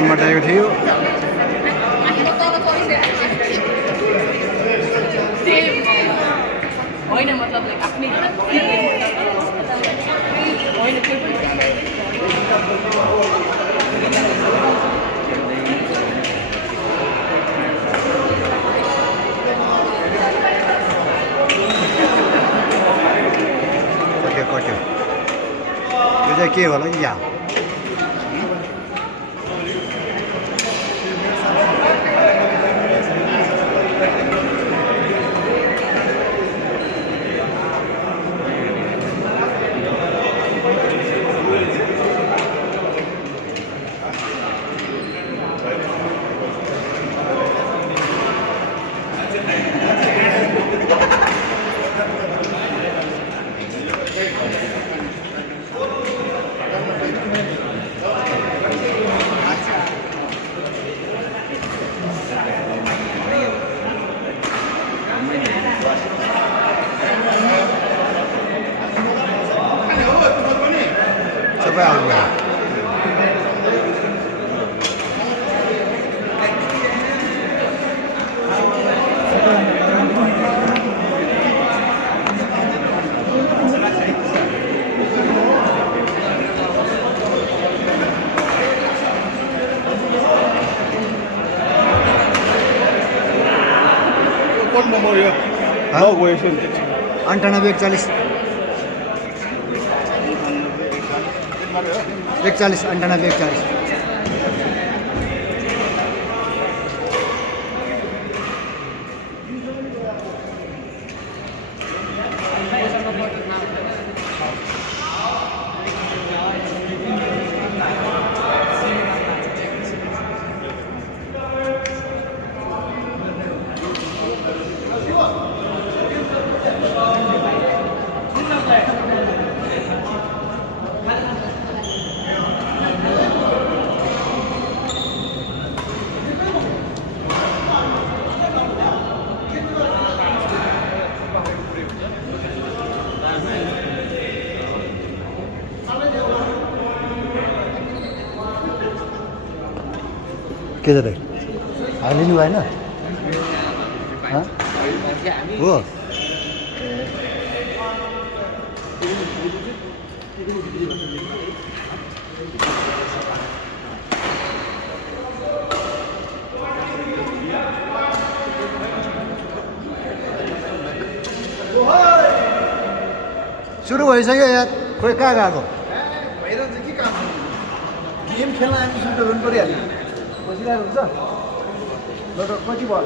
सुनमा चाहिएको थियो। होइन मतलब आफ्नै कट्यो यो चाहिँ के होला कि यहाँ सबै आउट भयो। कोड नम्बर यो 98 41 41 98 41 के त हालिदिनु भएन हो सुरु भइसक्यो यार खोइ कहाँ गएको भइरहन्छ के काम गेम खेल्न हामी सुरु गर्नु परिहाल्यो बसिरहेको हुन्छ ल त कति भयो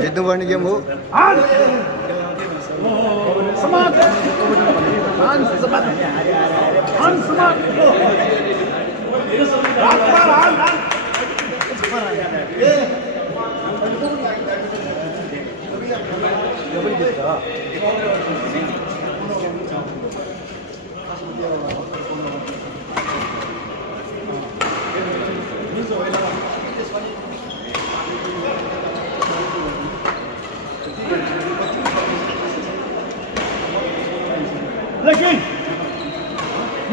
जित्नुपर्ने गेम हो लेकिन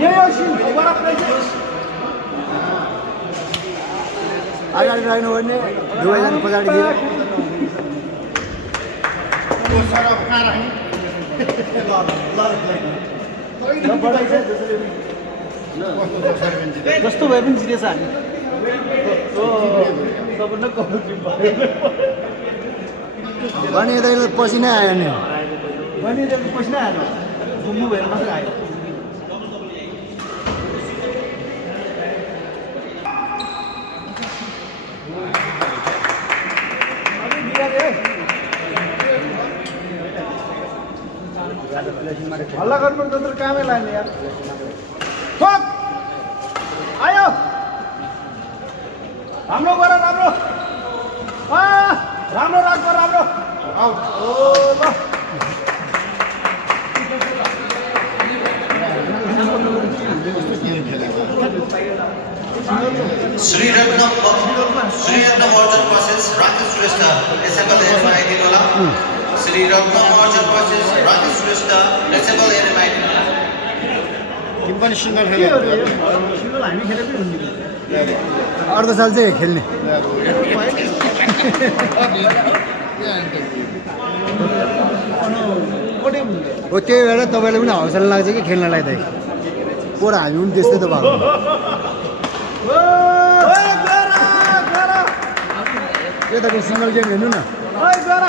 ये हमारा प्रेजेंस अगाडि रहनु भने दुवैजना पछाडि गिर जस्तो भए पनि जितेछ हामी भने पसिनै आयो नि पसिना आयो घुम्नु भएर मात्रै आयो हल्ला गर्नुपर्छ तर कामै लाग्ने यार ठोक आयो राम्रो गर राम्रो राम्रो राख राम्रो आउट ओ ल श्रीरत्न अर्जुन वर्सेस राकेश श्रेष्ठ यसैको लेनमा आइदिनु होला Sri Raghav Arjun versus Rajesh Shrestha. Let's have a later match. के हो रे यो? सिङ्गल हामी खेलेकै हुन्थ्यो अर्को साल चाहिँ खेल्ने हो त्यही भएर तपाईँले पनि हौसला लाग्छ कि खेल्नलाई त पोरा हामी पनि त्यस्तै त भएको यताको सिङ्गल गेम हेर्नु न ओइ गरा